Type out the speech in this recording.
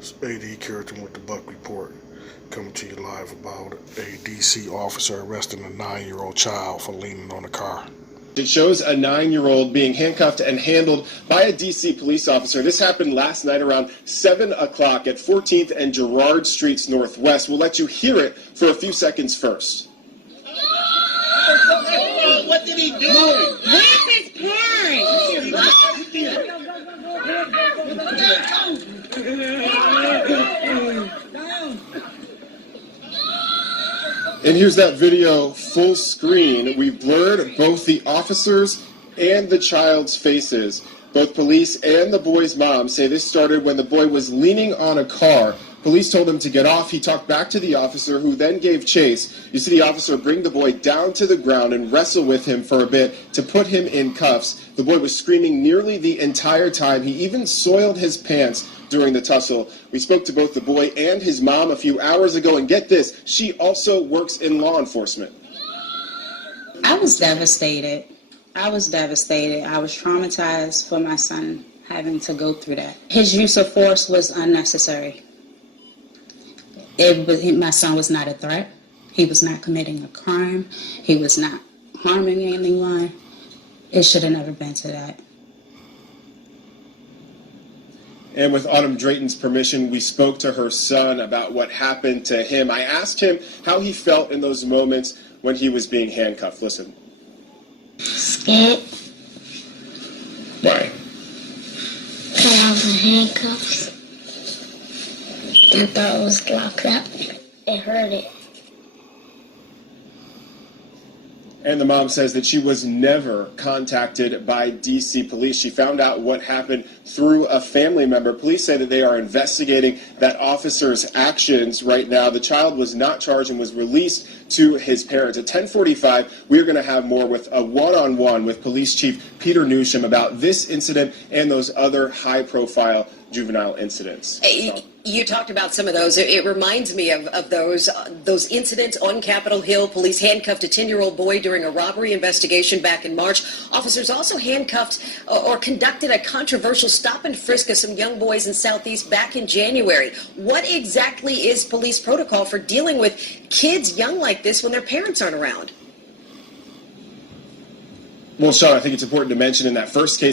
It's AD Curtin with the Buck Report, coming to you live about a D.C. officer arresting a 9-year-old child for leaning on a car. It shows a 9-year-old being handcuffed and handled by a D.C. police officer. This happened last night around 7 o'clock at 14th and Girard Streets Northwest. We'll let you hear it for a few seconds first. What did he do? Where's his parents? And here's that video full screen. We've blurred both the officers and the child's faces. Both police and the boy's mom say this started when the boy was leaning on a car. Police told him to get off. He talked back to the officer, who then gave chase. You see the officer bring the boy down to the ground and wrestle with him for a bit to put him in cuffs. The boy was screaming nearly the entire time. He even soiled his pants during the tussle. We spoke to both the boy and his mom a few hours ago, and get this, she also works in law enforcement. I was devastated. I was traumatized for my son having to go through that. His use of force was unnecessary. My son was not a threat. He was not committing a crime. He was not harming anyone. It should have never been to that. And with Autumn Drayton's permission, we spoke to her son about what happened to him. I asked him how he felt in those moments when he was being handcuffed. Listen. Scared. Why? Because I was in handcuffs. I thought I was locked up. It hurted. And the mom says that she was never contacted by D.C. police. She found out what happened through a family member. Police say that they are investigating that officer's actions right now. The child was not charged and was released to his parents. At 10:45, we're going to have more with a one-on-one with Police Chief Peter Newsham about this incident and those other high-profile juvenile incidents. You talked about some of those. It reminds me of those incidents on Capitol Hill. Police handcuffed a 10-year-old boy during a robbery investigation back in March. Officers also handcuffed or conducted a controversial stop and frisk of some young boys in Southeast back in January. What exactly is police protocol for dealing with kids young like this when their parents aren't around? Well, Sean, I think it's important to mention in that first case,